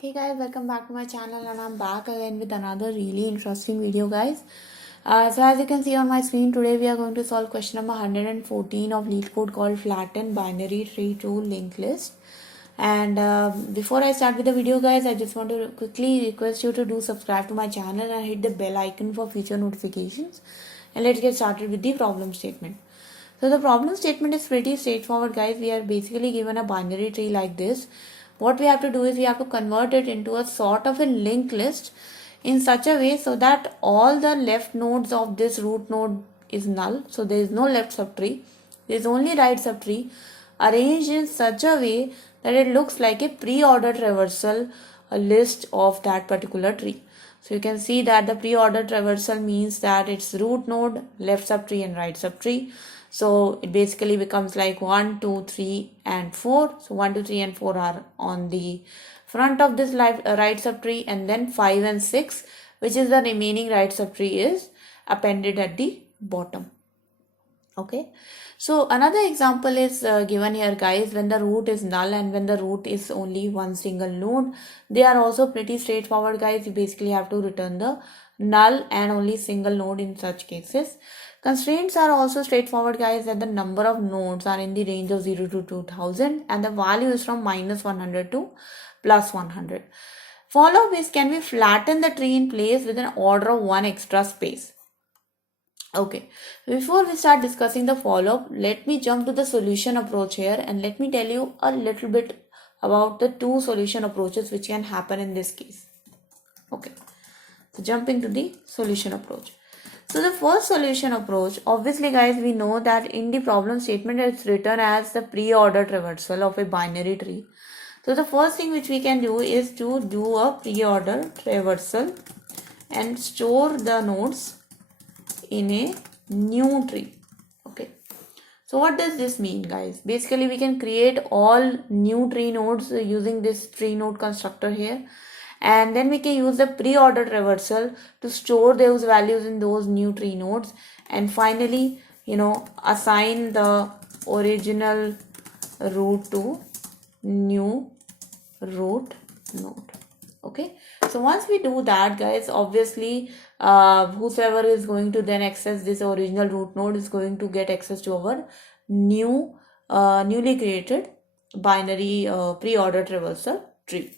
Hey guys, welcome back to my channel and I'm back again with another really interesting video guys. So as you can see on my screen, today we are going to solve question number 114 of Leetcode called Flatten Binary Tree to Linked List. And before I start with the video guys, I just want to quickly request you to do subscribe to my channel and hit the bell icon for future notifications. And let's get started with the problem statement. So the problem statement is pretty straightforward guys. We are basically given a binary tree like this. What we have to do is we have to convert it into a sort of a linked list in such a way so that all the left nodes of this root node is null. So there is no left subtree. There is only right subtree arranged in such a way that it looks like a pre-ordered traversal list of that particular tree. So you can see that the pre-ordered traversal means that it's root node, left subtree and right subtree. So it basically becomes like 1, 2, 3 and 4. So 1, 2, 3 and 4 are on the front of this right subtree, and then 5 and 6, which is the remaining right subtree, is appended at the bottom. Okay. So another example is given here guys, when the root is null and when the root is only one single node. They are also pretty straightforward guys. You basically have to return the null and only single node in such cases. Constraints are also straightforward guys, that the number of nodes are in the range of 0 to 2000 and the value is from -100 to +100. Follow-up is, can we flatten the tree in place with an order of 1 extra space? Okay, before we start discussing the follow-up, let me jump to the solution approach here and let me tell you a little bit about the two solution approaches which can happen in this case. Okay, so jumping to the solution approach. So the first solution approach, obviously guys, we know that in the problem statement it's written as the pre-ordered traversal of a binary tree. So the first thing which we can do is to do a pre-order traversal and store the nodes in a new tree. Okay, so what does this mean guys? Basically we can create all new tree nodes using this tree node constructor here, and then we can use the pre-ordered traversal to store those values in those new tree nodes, and finally assign the original root to new root node. Okay, so once we do that guys, obviously whosoever is going to then access this original root node is going to get access to our newly created binary pre-ordered traversal tree.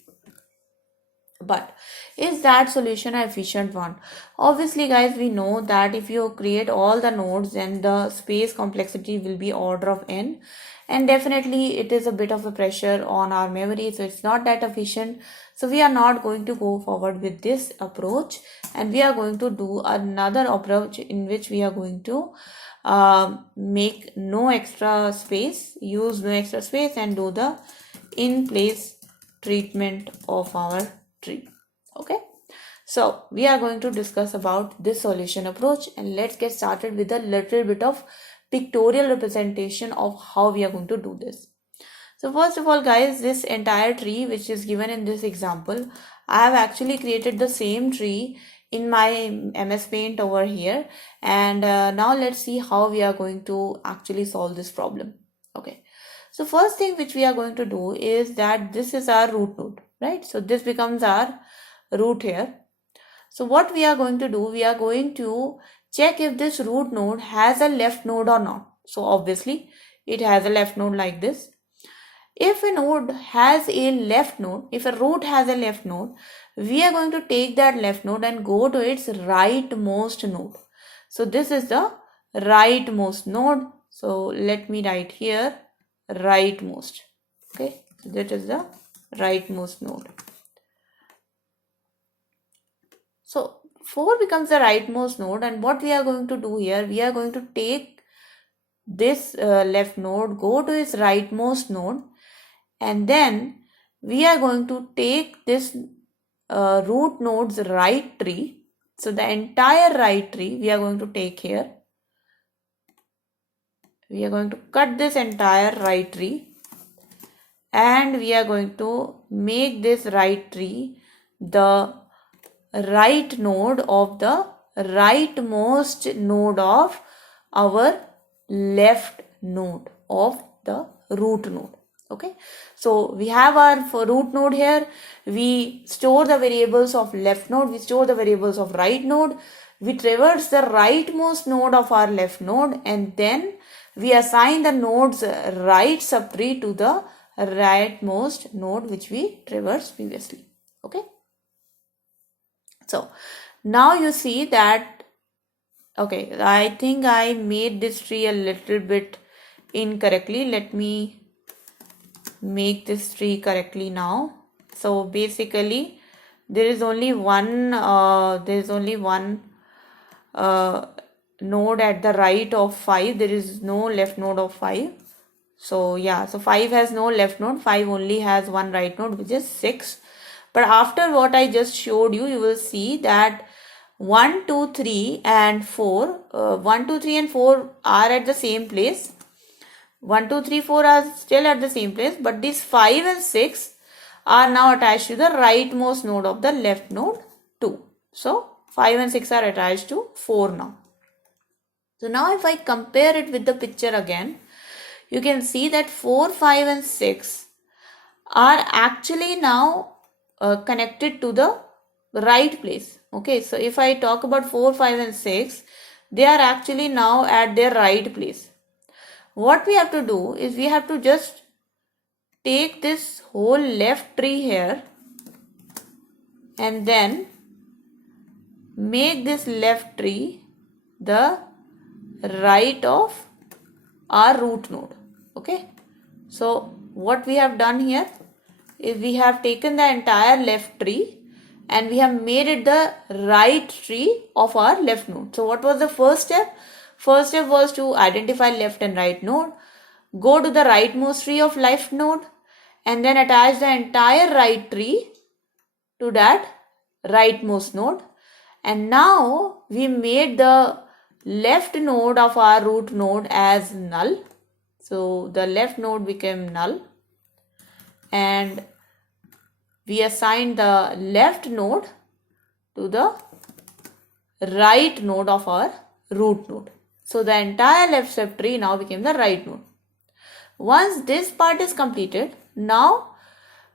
But is that solution an efficient one? Obviously guys, we know that if you create all the nodes, then the space complexity will be order of n, and definitely it is a bit of a pressure on our memory, so it's not that efficient. So we are not going to go forward with this approach, and we are going to do another approach in which we are going to make no extra space, use no extra space, and do the in place treatment of our tree. Okay, so we are going to discuss about this solution approach, and let's get started with a little bit of pictorial representation of how we are going to do this. So first of all guys, this entire tree which is given in this example, I have actually created the same tree in my MS Paint over here, and now let's see how we are going to actually solve this problem. Okay, so first thing which we are going to do is that this is our root node, right? So this becomes our root here. So what we are going to do, we are going to check if this root node has a left node or not. So obviously it has a left node like this. If a node has a left node, if a root has a left node, we are going to take that left node and go to its rightmost node. So this is the rightmost node. So let me write here rightmost. Okay, so that is the rightmost node. So 4 becomes the rightmost node, and what we are going to do here, we are going to take this left node, go to its rightmost node, and then we are going to take this root node's right tree. So the entire right tree we are going to take here. We are going to cut this entire right tree, and we are going to make this right tree the right node of the rightmost node of our left node of the root node. Okay, so we have our root node here. We store the variables of left node, we store the variables of right node, we traverse the rightmost node of our left node, and then we assign the node's right subtree to the rightmost node which we traversed previously. Okay, so now you see that, okay, I think I made this tree a little bit incorrectly. Let me make this tree correctly now. So basically there is only one node at the right of 5. There is no left node of 5. So yeah, so 5 has no left node, 5 only has one right node, which is 6. But after what I just showed you, you will see that 1, 2, 3 and 4, 1, 2, 3 and 4 are at the same place. 1, 2, 3, 4 are still at the same place, but these 5 and 6 are now attached to the rightmost node of the left node 2. So 5 and 6 are attached to 4 now. So now if I compare it with the picture again, you can see that 4, 5 and 6 are actually now connected to the right place. Okay, so if I talk about 4, 5 and 6, they are actually now at their right place. What we have to do is we have to just take this whole left tree here and then make this left tree the right of our root node. Okay, so what we have done here is we have taken the entire left tree and we have made it the right tree of our left node. So what was the first step? First step was to identify left and right node, go to the rightmost tree of left node, and then attach the entire right tree to that rightmost node. And now we made the left node of our root node as null. So the left node became null, and we assigned the left node to the right node of our root node. So the entire left subtree now became the right node. Once this part is completed, now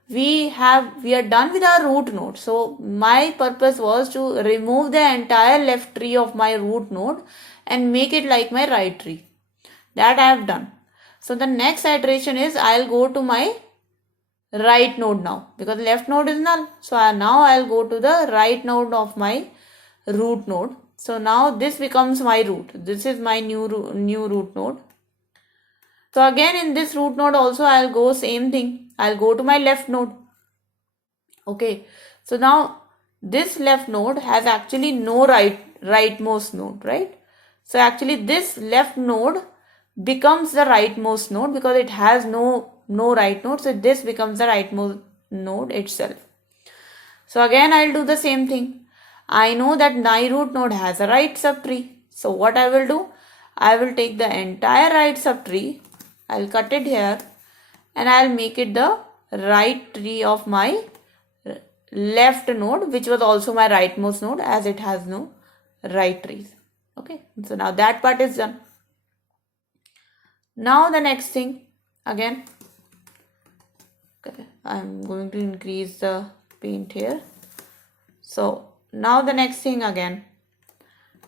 we are done with our root node. So my purpose was to remove the entire left tree of my root node and make it like my right tree. That I have done. So the next iteration is I'll go to my right node now, because left node is null. So now I'll go to the right node of my root node. So now this becomes my root. This is my new root node. So again in this root node also I'll go same thing. I'll go to my left node. Okay. So now this left node has actually no rightmost node, right? So actually this left node becomes the rightmost node because it has no right node. So this becomes the rightmost node itself. So again I'll do the same thing. I know that my root node has a right subtree. So what I will do? I will take the entire right subtree, I'll cut it here, and I'll make it the right tree of my left node, which was also my rightmost node, as it has no right trees. Okay, so now that part is done. Now the next thing again. Okay, I'm going to increase the paint here. So now the next thing again.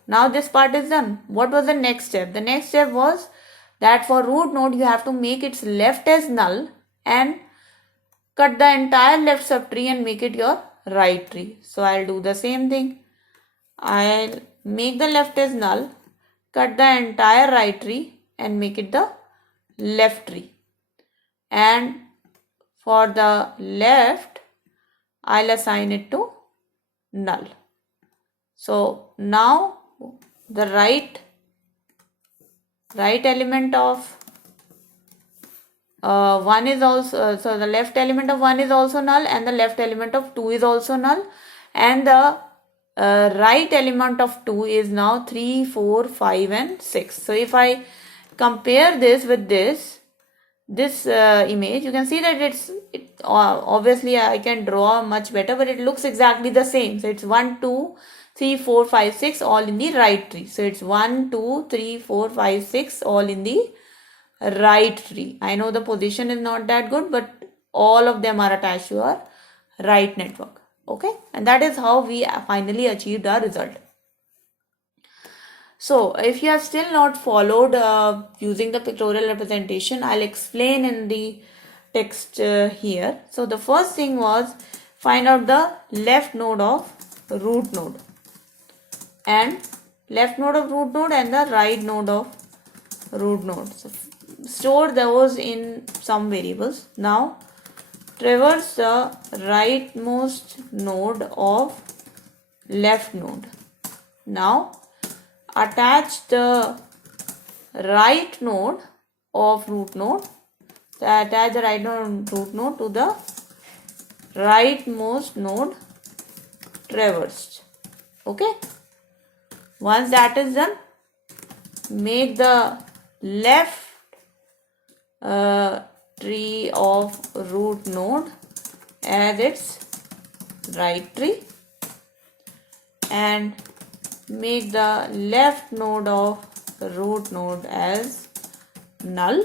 Now this part is done. What was the next step? The next step was that for root node you have to make its left as null and cut the entire left subtree and make it your right tree. So I'll do the same thing. I'll make the left as null, cut the entire right tree and make it the left tree. And for the left, I'll assign it to null. So now the right element of 1 is also, so the left element of 1 is also null and the left element of 2 is also null, and the right element of 2 is now 3, 4, 5 and 6. So if I compare this with this image, you can see that obviously I can draw much better, but it looks exactly the same. So it's 1, 2, 3, 4, 5, 6 all in the right tree. So it's 1, 2, 3, 4, 5, 6 all in the right tree. I know the position is not that good, but all of them are attached to our right network. Okay, and that is how we finally achieved our result. So if you have still not followed using the pictorial representation, I'll explain in the text here. So the first thing was find out the left node of root node and left node of root node and the right node of root node. So store those in some variables. Now traverse the rightmost node of left node. Now attach the right node of root node. So attach the right node root node to the rightmost node traversed. Okay. Once that is done, make the left tree of root node as its right tree and make the left node of root node as null,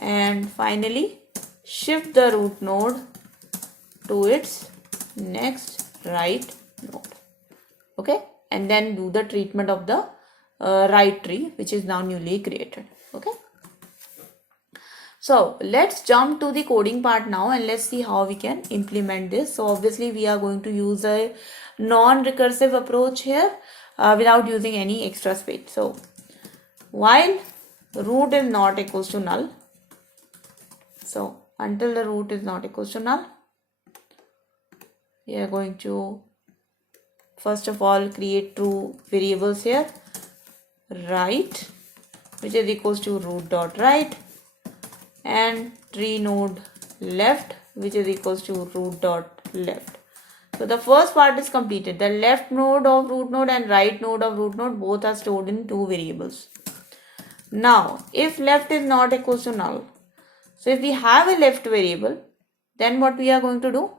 and finally shift the root node to its next right node. Okay, and then do the treatment of the right tree which is now newly created. Okay, so let's jump to the coding part now and let's see how we can implement this. So obviously we are going to use a non-recursive approach here without using any extra space. So while root is not equals to null, so until the root is not equals to null, we are going to first of all create two variables here, right, which is equals to root dot right, and tree node left, which is equals to root dot left. So the first part is completed. The left node of root node and right node of root node both are stored in two variables. Now if left is not equals to null, so if we have a left variable, then what we are going to do?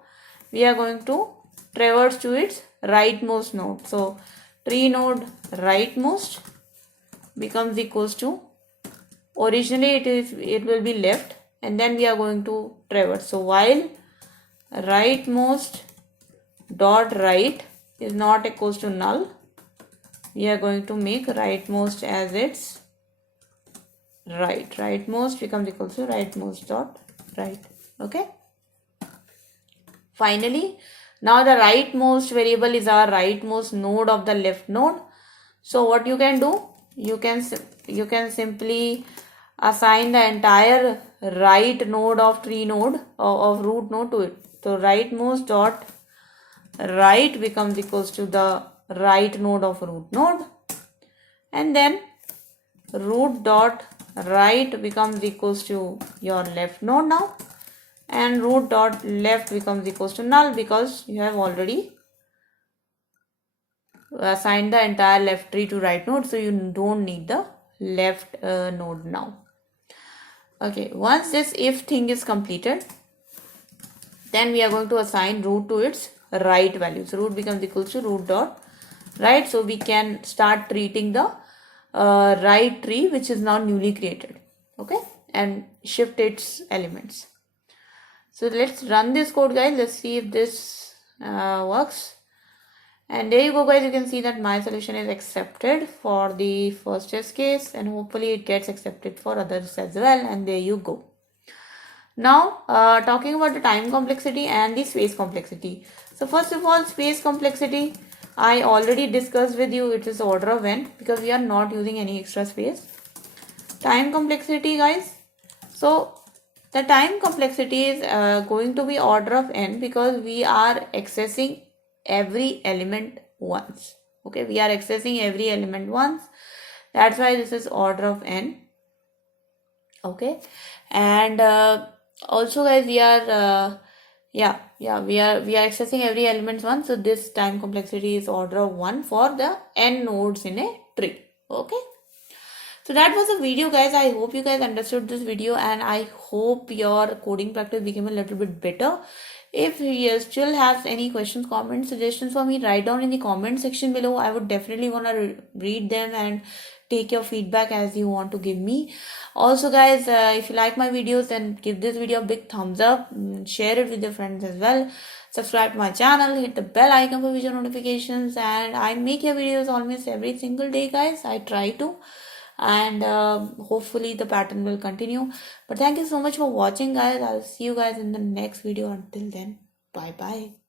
We are going to traverse to its rightmost node. So tree node rightmost becomes equals to, originally it will be left, and then we are going to traverse. So while rightmost dot right is not equals to null, we are going to make rightmost as its right. Rightmost becomes equal to rightmost dot right. Okay. Finally, now the rightmost variable is our rightmost node of the left node. So what you can do? You can simply assign the entire right node of tree node of root node to it. So rightmost dot right becomes equals to the right node of root node, and then root dot right becomes equals to your left node now, and root dot left becomes equals to null because you have already assigned the entire left tree to right node, so you don't need the left node now. Okay, once this if thing is completed, then we are going to assign root to its right value. So root becomes equals to root dot right, so we can start treating the right tree which is now newly created. Okay, and shift its elements. So let's run this code, guys. Let's see if this works. And there you go, guys. You can see that my solution is accepted for the first test case, and hopefully it gets accepted for others as well. And there you go. Now talking about the time complexity and the space complexity. So first of all, space complexity I already discussed with you. It is order of n because we are not using any extra space. Time complexity, guys. So the time complexity is going to be order of n because we are accessing every element once. Okay, we are accessing every element once. That's why this is order of n. Okay, and also, guys, we are we are accessing every element once. So this time complexity is order of 1 for the n nodes in a tree. Okay. So that was the video, guys. I hope you guys understood this video, and I hope your coding practice became a little bit better. If you still have any questions, comments, suggestions for me, write down in the comment section below. I would definitely want to read them and take your feedback as you want to give me. Also guys, if you like my videos, then give this video a big thumbs up, share it with your friends as well, subscribe to my channel, hit the bell icon for visual notifications, and I make your videos almost every single day guys. I try to, and hopefully the pattern will continue. But thank you so much for watching guys. I'll see you guys in the next video. Until then, bye bye.